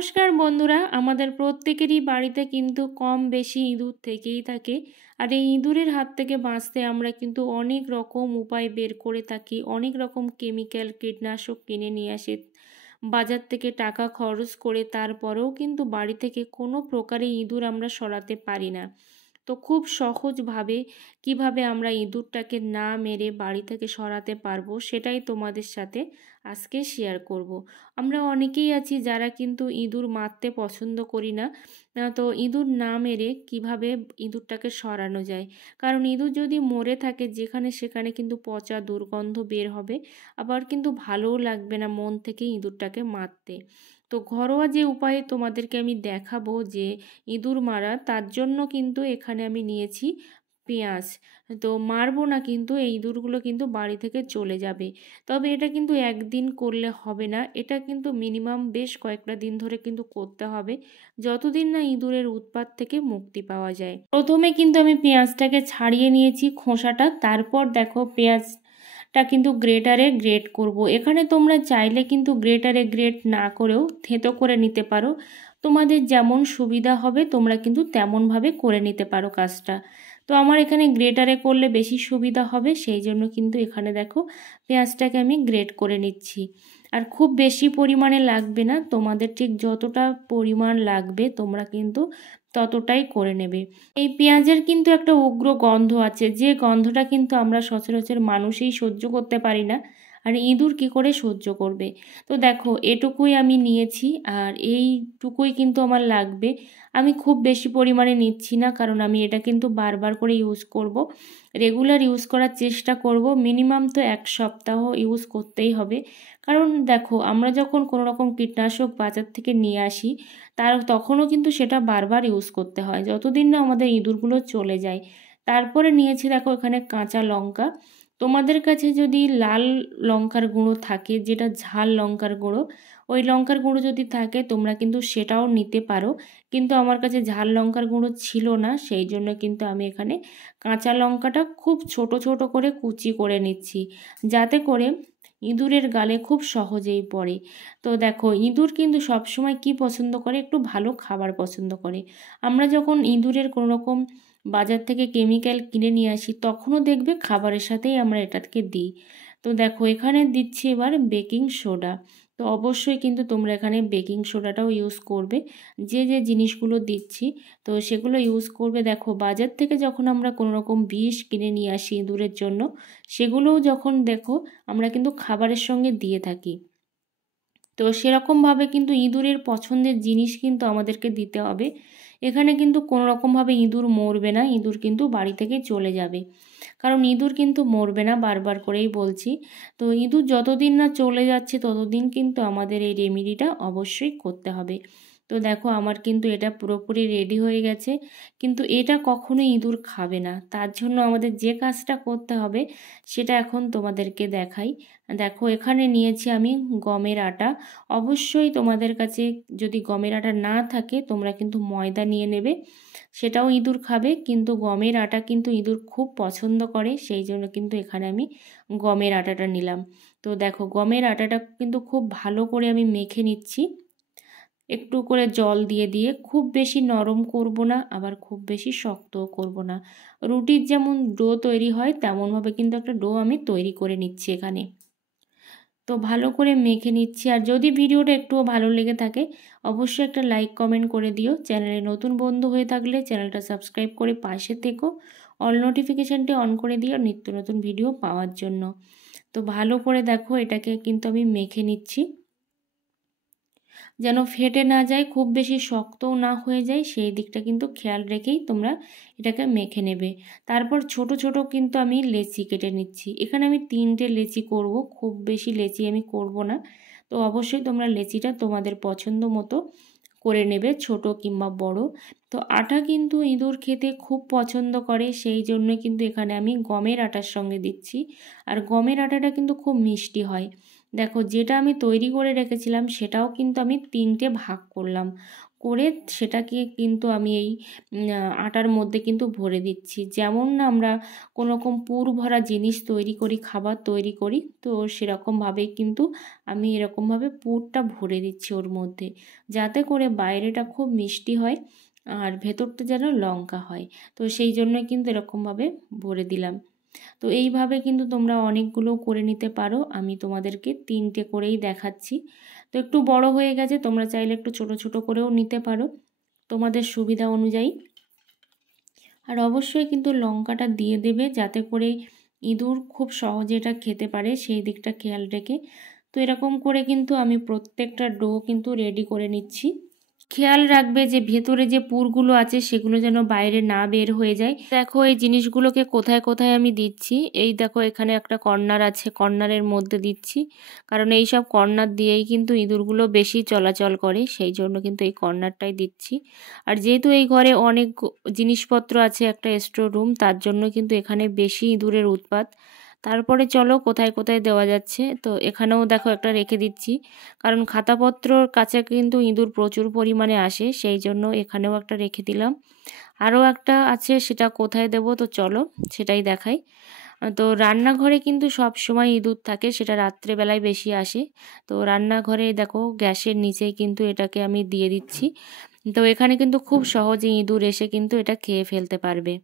নমস্কার বন্ধুরা, আমাদের প্রত্যেকেরই বাড়িতে কিন্তু কম বেশি ইঁদুর থেকেই থাকে। আর এই ইঁদুরের হাত থেকে বাঁচতে আমরা কিন্তু অনেক রকম উপায় বের করে থাকি, অনেক রকম কেমিক্যাল কীটনাশক কিনে নিয়ে আসে বাজার থেকে টাকা খরচ করে, তারপরেও কিন্তু বাড়ি থেকে কোনো প্রকারে ইঁদুর আমরা সরাতে পারি না। তো খুব সহজভাবে কিভাবে আমরা ইঁদুরটাকে না মেরে বাড়ি থেকে সরাতে পারবো সেটাই তোমাদের সাথে আজকে শেয়ার করব। আমরা অনেকেই আছি যারা কিন্তু ইঁদুর মারতে পছন্দ করি না। তো ইঁদুর না মেরে কিভাবে ইঁদুরটাকে সরানো যায়, কারণ ইঁদুর যদি মরে থাকে যেখানে সেখানে কিন্তু পচা দুর্গন্ধ বের হবে, আবার কিন্তু ভালোও লাগবে না মন থেকে ইঁদুরটাকে মারতে। তো ঘরোয়া যে উপায়ে তোমাদেরকে আমি দেখাবো যে ইঁদুর মারা, তার জন্য কিন্তু এখানে আমি নিয়েছি পেঁয়াজ। তো মারবো না, কিন্তু এই ইঁদুরগুলো কিন্তু বাড়ি থেকে চলে যাবে। তবে এটা কিন্তু একদিন করলে হবে না, এটা কিন্তু মিনিমাম বেশ কয়েকটা দিন ধরে কিন্তু করতে হবে, যতদিন না ইঁদুরের উৎপাত থেকে মুক্তি পাওয়া যায়। প্রথমে কিন্তু আমি পেঁয়াজটাকে ছাড়িয়ে নিয়েছি খোসাটা, তারপর দেখো পেঁয়াজটা কিন্তু গ্রেটারে গ্রেট করব। এখানে তোমরা চাইলে কিন্তু গ্রেটারে গ্রেট না করেও থেঁতো করে নিতে পারো, তোমাদের যেমন সুবিধা হবে তোমরা কিন্তু তেমনভাবে করে নিতে পারো কাজটা। তো আমার এখানে গ্রেটারে করলে বেশি সুবিধা হবে, সেই জন্য কিন্তু এখানে দেখো পেঁয়াজটাকে আমি গ্রেট করে নিচ্ছি। আর খুব বেশি পরিমাণে লাগবে না, তোমাদের ঠিক যতটা পরিমাণ লাগবে তোমরা কিন্তু ততটাই করে নেবে। এই পেঁয়াজের কিন্তু একটা উগ্র গন্ধ আছে, যে গন্ধটা কিন্তু আমরা সচরাচর মানুষই সহ্য করতে পারি না, আর ইঁদুর কি করে সহ্য করবে। তো দেখো এটুকুই আমি নিয়েছি, আর এইটুকুই কিন্তু আমার লাগবে। আমি খুব বেশি পরিমাণে নিচ্ছি না, কারণ আমি এটা কিন্তু বারবার করে ইউজ করব, রেগুলার ইউজ করার চেষ্টা করব। মিনিমাম তো 1 সপ্তাহ ইউজ করতেই হবে, কারণ দেখো আমরা যখন কোনো রকম কীটনাশক বাজার থেকে নিয়ে আসি তখনও কিন্তু সেটা বারবার ইউজ করতে হয়, যতদিন না আমাদের ইঁদুরগুলো চলে যায়। তারপরে নিয়েছি দেখো এখানে কাঁচা লঙ্কা। তোমাদের কাছে যদি লাল লঙ্কার গুঁড়ো থাকে, যেটা ঝাল লঙ্কার গুঁড়ো, ওই লঙ্কার গুঁড়ো যদি থাকে তোমরা কিন্তু সেটাও নিতে পারো, কিন্তু আমার কাছে ঝাল লঙ্কার গুঁড়ো ছিল না, সেই জন্য কিন্তু আমি এখানে কাঁচা লঙ্কাটা খুব ছোট ছোট করে কুচি করে নিচ্ছি, যাতে করে ইঁদুরের গালে খুব সহজেই পড়ে। তো দেখো ইঁদুর কিন্তু সবসময় কি পছন্দ করে, একটু ভালো খাবার পছন্দ করে। আমরা যখন ইঁদুরের কোনো রকম বাজার থেকে কেমিক্যাল কিনে নিয়ে আসি তখনও দেখবে খাবারের সাথেই আমরা এটাকে দিই। তো দেখো এখানে দিচ্ছি এবার বেকিং সোডা। তো অবশ্যই কিন্তু তোমরা এখানে বেকিং সোডাটাও ইউজ করবে, যে যে জিনিসগুলো দিচ্ছি তো সেগুলো ইউজ করবে। দেখো বাজার থেকে যখন আমরা কোনো রকম বিষ কিনে নিয়ে আসি ইঁদুরের জন্য, সেগুলোও যখন দেখো আমরা কিন্তু খাবারের সঙ্গে দিয়ে থাকি। তো সেরকমভাবে কিন্তু ইঁদুরের পছন্দের জিনিস কিন্তু আমাদেরকে দিতে হবে। এখানে কিন্তু কোনো রকমভাবে ইঁদুর মরবে না, ইঁদুর কিন্তু বাড়ি থেকে চলে যাবে, কারণ ইঁদুর কিন্তু মরবে না, বারবার করেই বলছি। তো ইঁদুর যতদিন না চলে যাচ্ছে ততদিন কিন্তু আমাদের এই রেমেডিটা অবশ্যই করতে হবে। তো দেখো আমার কিন্তু এটা পুরোপুরি রেডি হয়ে গেছে, কিন্তু এটা কখনোই ইঁদুর খাবে না। তার জন্য আমাদের যে কাজটা করতে হবে সেটা এখন তোমাদেরকে দেখাই। দেখো এখানে নিয়েছি আমি গমের আটা। অবশ্যই তোমাদের কাছে যদি গমের আটা না থাকে তোমরা কিন্তু ময়দা নিয়ে নেবে, সেটাও ইঁদুর খাবে, কিন্তু গমের আটা কিন্তু ইঁদুর খুব পছন্দ করে, সেই জন্য কিন্তু এখানে আমি গমের আটাটা নিলাম। তো দেখো গমের আটাটা কিন্তু খুব ভালো করে আমি মেখে নিচ্ছি, একটু করে জল দিয়ে দিয়ে। খুব বেশি নরম করব না, আবার খুব বেশি শক্তও করব না। রুটির যেমন ডো তৈরি হয় তেমনভাবে কিন্তু একটা ডো আমি তৈরি করে নিচ্ছি এখানে। তো ভালো করে মেখে নিচ্ছি। আর যদি ভিডিওটা একটুও ভালো লেগে থাকে অবশ্যই একটা লাইক কমেন্ট করে দিও। চ্যানেলে নতুন বন্ধু হয়ে থাকলে চ্যানেলটা সাবস্ক্রাইব করে পাশে থেকো, অল নোটিফিকেশানটি অন করে দিও নিত্য নতুন ভিডিও পাওয়ার জন্য। তো ভালো করে দেখো এটাকে কিন্তু আমি মেখে নিচ্ছি, যেন ফেটে না যায়, খুব বেশি শক্তও না হয়ে যায়, সেই দিকটা কিন্তু খেয়াল রেখেই তোমরা এটাকে মেখে নেবে। তারপর ছোট ছোট কিন্তু আমি লেচি কেটে নিচ্ছি। এখানে আমি 3টে লেচি করব, খুব বেশি লেচি আমি করব না। তো অবশ্যই তোমরা লেচিটা তোমাদের পছন্দ মতো করে নেবে, ছোট কিংবা বড়। তো আটা কিন্তু ইঁদুর খেতে খুব পছন্দ করে, সেই জন্য কিন্তু এখানে আমি গমের আটার সঙ্গে দিচ্ছি। আর গমের আটাটা কিন্তু খুব মিষ্টি হয়। দেখো যেটা আমি তৈরি করে রেখেছিলাম সেটাও কিন্তু আমি 3টে ভাগ করলাম, করে সেটাকে কিন্তু আমি এই আটার মধ্যে কিন্তু ভরে দিচ্ছি। যেমন আমরা কোনো রকম পুর ভরা জিনিস তৈরি করি, খাবার তৈরি করি, তো সেরকমভাবেই কিন্তু আমি এরকমভাবে পুরটা ভরে দিচ্ছি ওর মধ্যে, যাতে করে বাইরেটা খুব মিষ্টি হয় আর ভেতরটা যেন লঙ্কা হয়। তো সেই জন্যই কিন্তু এরকমভাবে ভরে দিলাম। তো এইভাবে কিন্তু তোমরা অনেকগুলো করে নিতে পারো। আমি তোমাদেরকে 3টে করেই দেখাচ্ছি। তো একটু বড় হয়ে গেছে, তোমরা চাইলে একটু ছোট ছোট করেও নিতে পারো তোমাদের সুবিধা অনুযায়ী। আর অবশ্যই কিন্তু লঙ্কাটা দিয়ে দেবে, যাতে করে ইঁদুর খুব সহজে এটা খেতে পারে, সেই দিকটা খেয়াল রেখে। তো এরকম করে কিন্তু আমি প্রত্যেকটা ডো কিন্তু রেডি করে নিচ্ছি। খেয়াল রাখবে যে ভেতরে যে পুরগুলো আছে সেগুলো যেন বাইরে না বের হয়ে যায়। দেখো এই জিনিসগুলোকে কোথায় কোথায় আমি দিচ্ছি। এই দেখো এখানে একটা কর্নার আছে, কর্নারের মধ্যে দিচ্ছি, কারণ এই সব কর্নার দিয়েই কিন্তু ইঁদুরগুলো বেশি চলাচল করে, সেই জন্য কিন্তু এই কর্নারটাই দিচ্ছি। আর যেহেতু এই ঘরে অনেক জিনিসপত্র আছে, একটা স্টোর রুম, তার জন্য কিন্তু এখানে বেশি ইঁদুরের উৎপাত। তারপরে চলো কোথায় কোথায় দেওয়া যাচ্ছে, তো এখানেও দেখো একটা রেখে দিচ্ছি, কারণ খাতাপত্রর কাছে কিন্তু ইঁদুর প্রচুর পরিমাণে আসে, সেই জন্য এখানেও একটা রেখে দিলাম। আরও একটা আছে, সেটা কোথায় দেব, তো চলো সেটাই দেখাই। তো রান্নাঘরে কিন্তু সব সময় ইঁদুর থাকে, সেটা রাত্রেবেলায় বেশি আসে। তো রান্নাঘরে দেখো গ্যাসের নিচেই কিন্তু এটাকে আমি দিয়ে দিচ্ছি। তো এখানে কিন্তু খুব সহজে ইঁদুর এসে কিন্তু এটা খেয়ে ফেলতে পারবে।